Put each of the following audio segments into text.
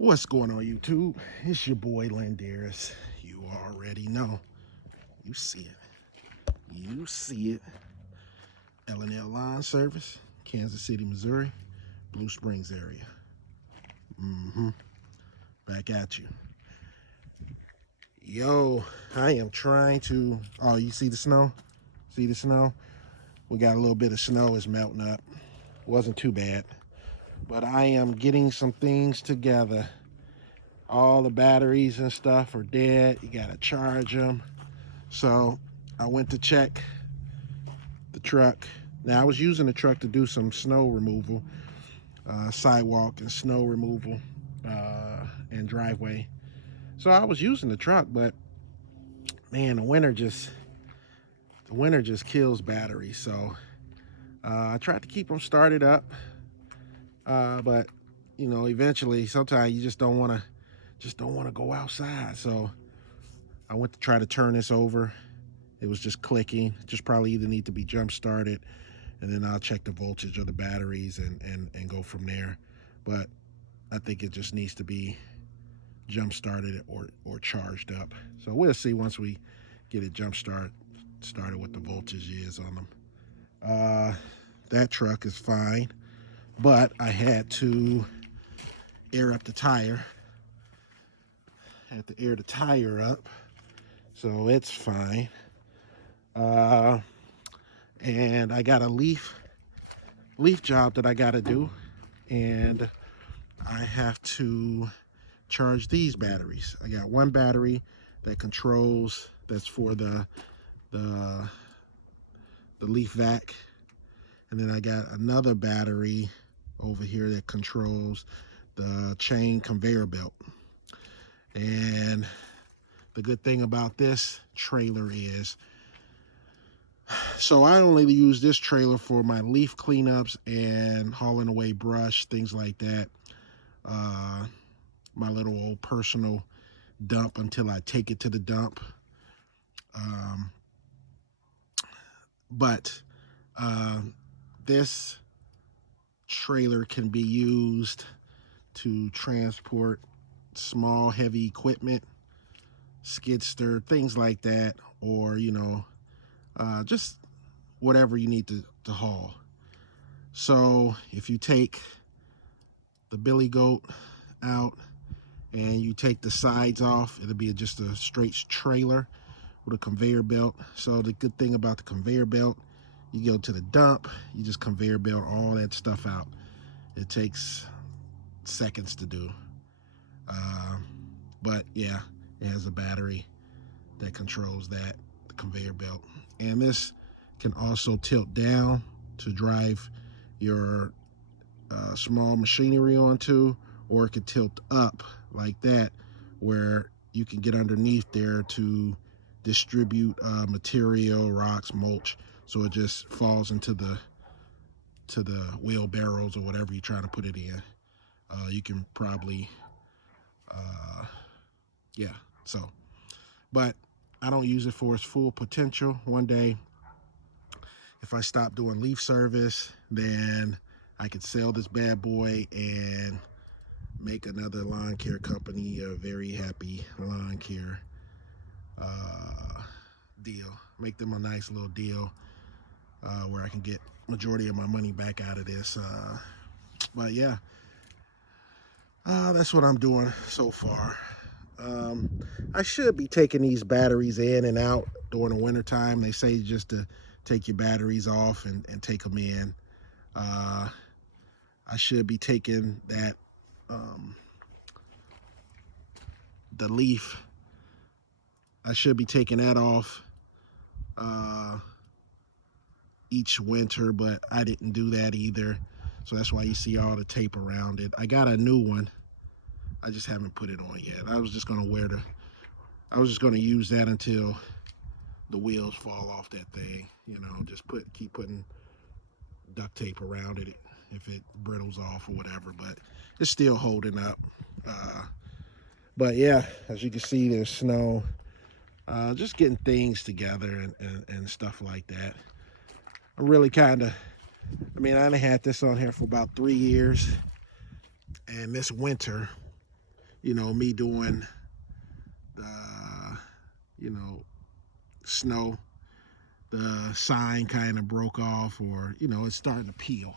What's going on, YouTube? It's your boy Landeris. You already know. You see it. You see it. L&L Line Service, Kansas City, Missouri, Blue Springs area. Back at you. Yo, I am trying to. Oh, you see the snow? See the snow? We got a little bit of snow. It's melting up. Wasn't too bad. But I am getting some things together. All the batteries and stuff are dead. You got to charge them. So I went to check the truck. Now I was using the truck to do some snow removal, sidewalk and snow removal, and driveway. So I was using the truck, but man, the winter just kills batteries. So I tried to keep them started up, but eventually, sometimes you just don't want to go outside. So I went to try to turn this over. It was just clicking. Just probably either need to be jump started, and then I'll check the voltage of the batteries and go from there. But I think it just needs to be jump started or charged up. So we'll see once we get it started what the voltage is on them. That truck is fine, but I had to air up the tire. Had to air the tire up, so it's fine. And I got a leaf job that I got to do, and I have to charge these batteries. I got one battery that controls, that's for the leaf vac, and then I got another battery over here that controls the chain conveyor belt. And the good thing about this trailer is, so I only use this trailer for my leaf cleanups and hauling away brush, things like that. My little old personal dump until I take it to the dump. But this trailer can be used to transport small, heavy equipment, skid steer, things like that, or just whatever you need to haul. So if you take the billy goat out and you take the sides off, it'll be just a straight trailer with a conveyor belt. So the good thing about the conveyor belt, you go to the dump, you just conveyor belt all that stuff out. It takes seconds to do. But yeah, it has a battery that controls that, the conveyor belt. And this can also tilt down to drive your small machinery onto, or it could tilt up like that, where you can get underneath there to distribute material, rocks, mulch, so it just falls into the wheelbarrows or whatever you're trying to put it in. You can probably, yeah. So, but I don't use it for its full potential. One day, if I stop doing leaf service, then I could sell this bad boy and make another lawn care company a very happy lawn care deal. Make them a nice little deal where I can get majority of my money back out of this. But yeah, that's what I'm doing so far. I should be taking these batteries in and out during the winter time. They say just to take your batteries off and take them in. I should be taking that, the leaf, I should be taking that off each winter, but I didn't do that either. So that's why you see all the tape around it. I got a new one. I just haven't put it on yet. I was just gonna use that until the wheels fall off that thing. Just keep putting duct tape around it if it brittles off or whatever. But it's still holding up. But yeah, as you can see, there's snow. Just getting things together and stuff like that. I'm really I done had this on here for about 3 years. And this winter, me doing the, you know, snow, the sign kind of broke off, or, it's starting to peel.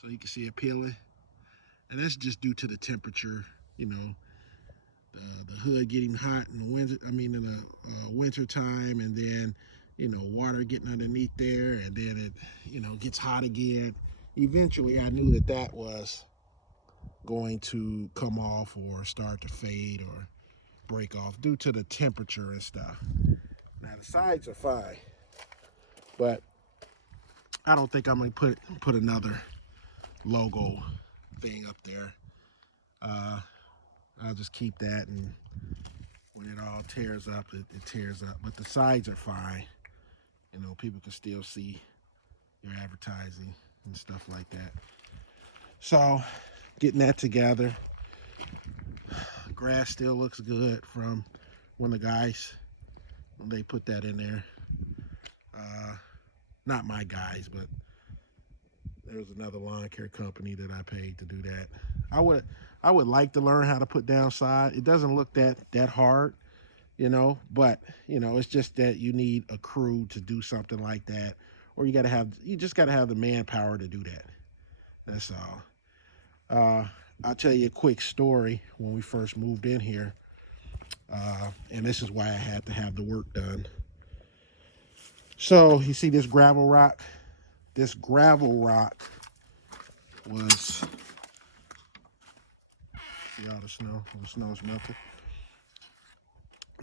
So you can see it peeling. And that's just due to the temperature, you know, the hood getting hot in the winter, in the winter time, and then, water getting underneath there, and then it, gets hot again. Eventually, I knew that that was going to come off or start to fade or break off due to the temperature and stuff. Now the sides are fine, but I don't think I'm gonna put another logo thing up there. I'll just keep that, and when it all tears up, it tears up. But the sides are fine. People can still see your advertising and stuff like that. So, getting that together. Grass still looks good from when they put that in there. Not my guys, but there was another lawn care company that I paid to do that. I would like to learn how to put down sod. It doesn't look that hard, but it's just that you need a crew to do something like that, or you just gotta have the manpower to do that. That's all. I'll tell you a quick story when we first moved in here, and this is why I had to have the work done. So you see this gravel rock? This gravel rock was, see all the snow? The snow's melted.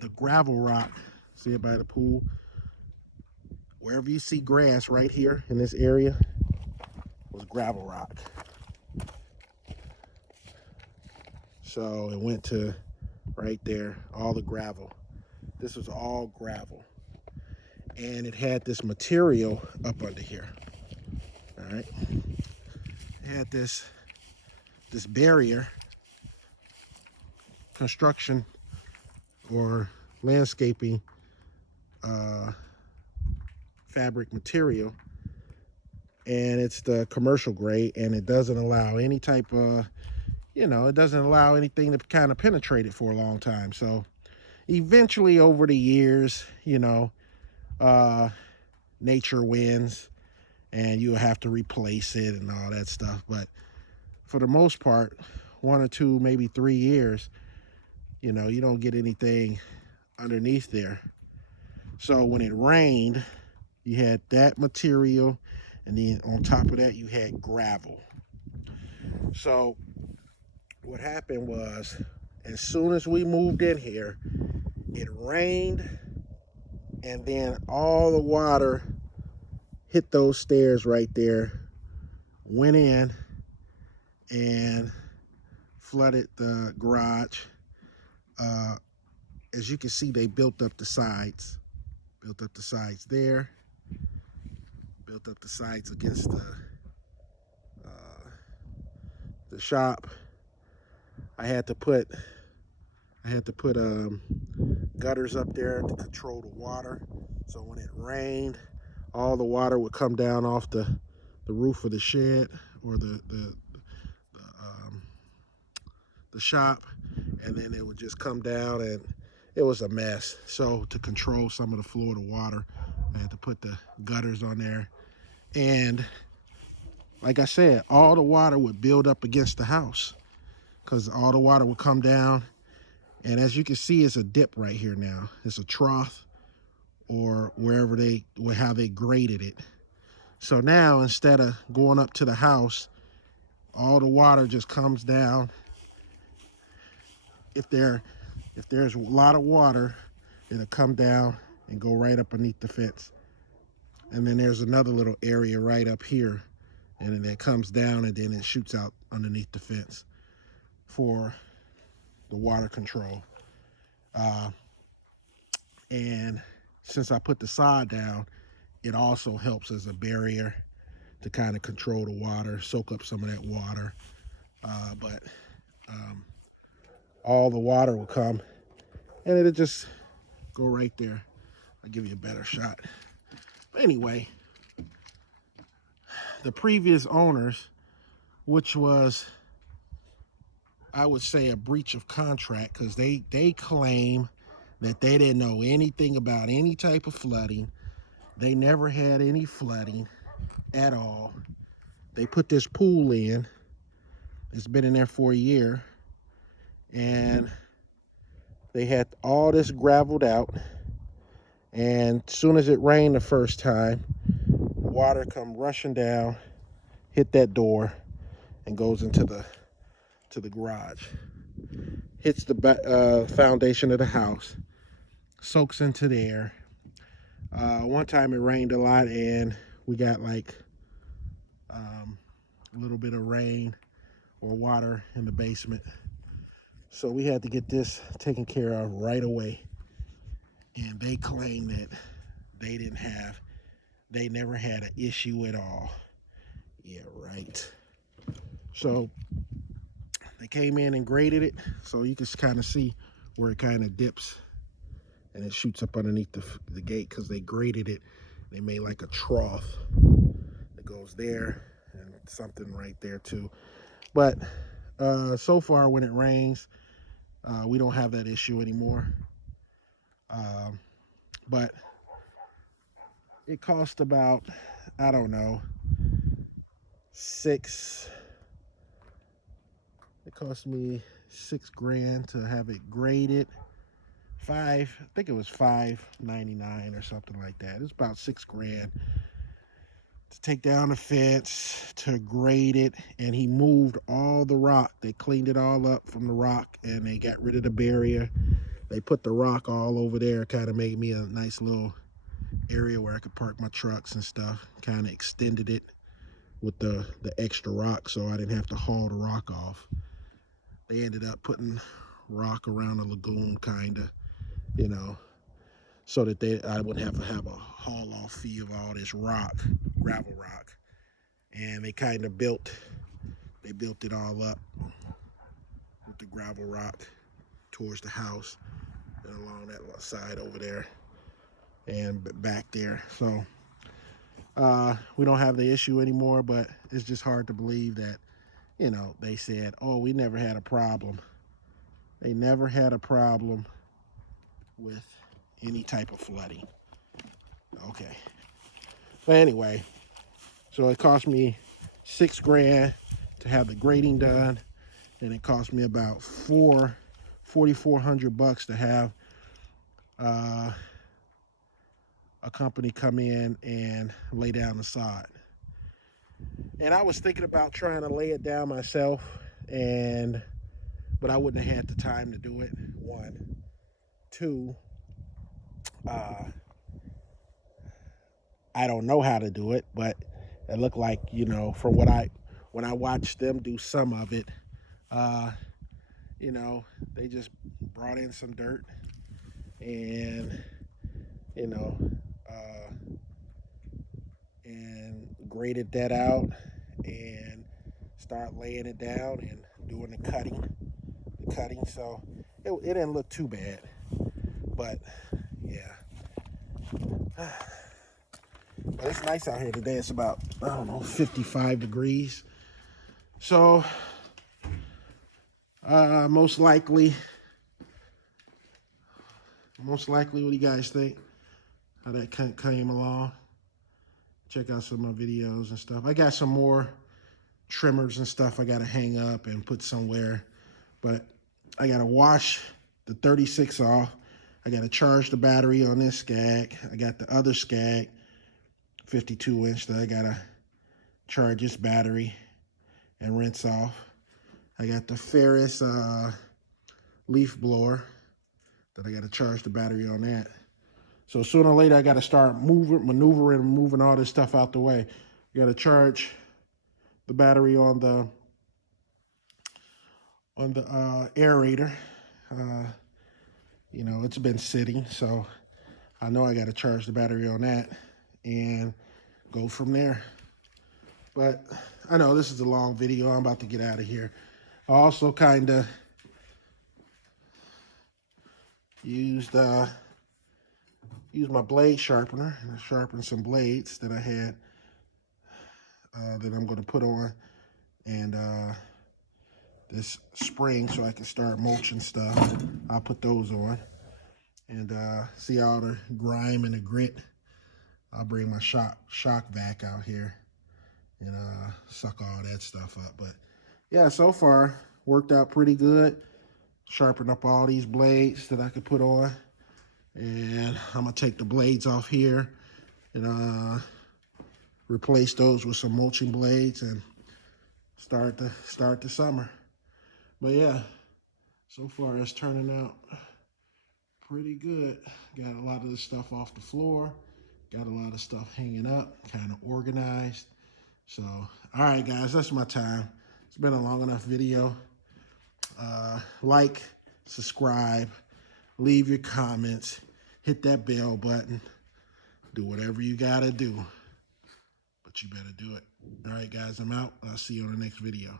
The gravel rock, see it by the pool? Wherever you see grass right here in this area was gravel rock. So it went to right there, all the gravel. This was all gravel. And it had this material up under here. All right. It had this barrier, construction or landscaping fabric material, and it's the commercial grade, and it doesn't allow any type of, it doesn't allow anything to kind of penetrate it for a long time. So eventually over the years, nature wins, and you have to replace it and all that stuff. But for the most part, 1 or 2, maybe 3 years, you don't get anything underneath there. So when it rained, you had that material, and then on top of that, you had gravel. So what happened was, as soon as we moved in here, it rained, and then all the water hit those stairs right there, went in, and flooded the garage. As you can see, they built up the sides there, built up the sides against the shop. I had to put gutters up there to control the water. So when it rained, all the water would come down off the roof of the shed or the shop, and then it would just come down, and it was a mess. So to control some of the flow of the water, I had to put the gutters on there. And like I said, all the water would build up against the house because all the water would come down. And as you can see, it's a dip right here now. It's a trough, or how they graded it. So now, instead of going up to the house, all the water just comes down. If there's a lot of water, it'll come down and go right up underneath the fence. And then there's another little area right up here, and then it comes down, and then it shoots out underneath the fence for the water control. And since I put the sod down, it also helps as a barrier to kind of control the water, soak up some of that water. But all the water will come, and it'll just go right there. I'll give you a better shot. But anyway, the previous owners, which was I would say a breach of contract, because they claim that they didn't know anything about any type of flooding. They never had any flooding at all. They put this pool in. It's been in there for a year, and they had all this gravelled out. And as soon as it rained the first time, water come rushing down, hit that door, and goes into the garage. Hits the foundation of the house, soaks into there. One time it rained a lot, and we got like a little bit of rain or water in the basement. So we had to get this taken care of right away. And they claim that they never had an issue at all. Yeah, right. So they came in and graded it, so you can kind of see where it kind of dips and it shoots up underneath the gate, because they graded it. They made like a trough that goes there and something right there too. But so far when it rains, we don't have that issue anymore. But it cost about, I don't know, it cost me $6,000 to have it graded. I think it was $5.99 or something like that. It's about $6,000 to take down the fence, to grade it, and he moved all the rock. They cleaned it all up from the rock, and they got rid of the barrier. They put the rock all over there, kind of made me a nice little area where I could park my trucks and stuff. Kind of extended it with the extra rock, so I didn't have to haul the rock off. They ended up putting rock around the lagoon, kind of, you know, so that I wouldn't have a haul off fee of all this rock, gravel rock. And they kind of built it all up with the gravel rock towards the house and along that side over there and back there. So we don't have the issue anymore, but it's just hard to believe that, they said, oh, we never had a problem. They never had a problem with any type of flooding. Okay. But anyway, so it cost me $6,000 to have the grading done, and it cost me about $4,400 to have a company come in and lay down the sod. And I was thinking about trying to lay it down myself, but I wouldn't have had the time to do it. One, two, I don't know how to do it, but it looked like, from when I watched them do some of it, they just brought in some dirt and, and graded that out and start laying it down and doing the cutting. So it didn't look too bad, but yeah. But it's nice out here today. It's about, 55 degrees. So most likely, what do you guys think? How that came along? Check out some of my videos and stuff. I got some more trimmers and stuff I got to hang up and put somewhere. But I got to wash the 36 off. I got to charge the battery on this Skag. I got the other Skag, 52-inch, that I got to charge this battery and rinse off. I got the Ferris leaf blower that I got to charge the battery on that. So sooner or later, I got to start maneuvering and moving all this stuff out the way. You got to charge the battery on the aerator. It's been sitting, so I know I got to charge the battery on that and go from there. But I know this is a long video. I'm about to get out of here. I also kind of used my blade sharpener and sharpened some blades that I had that I'm going to put on. And this spring so I can start mulching stuff. I'll put those on. And see all the grime and the grit. I'll bring my shock vac out here and suck all that stuff up. But yeah, so far worked out pretty good. Sharpen up all these blades that I could put on. And I'm gonna take the blades off here and replace those with some mulching blades and start the summer. But yeah, so far it's turning out pretty good. Got a lot of the stuff off the floor. Got a lot of stuff hanging up, kind of organized. So, all right, guys, that's my time. It's been a long enough video. Like, subscribe, leave your comments, hit that bell button, do whatever you gotta do, but you better do it. All right, guys, I'm out. I'll see you on the next video.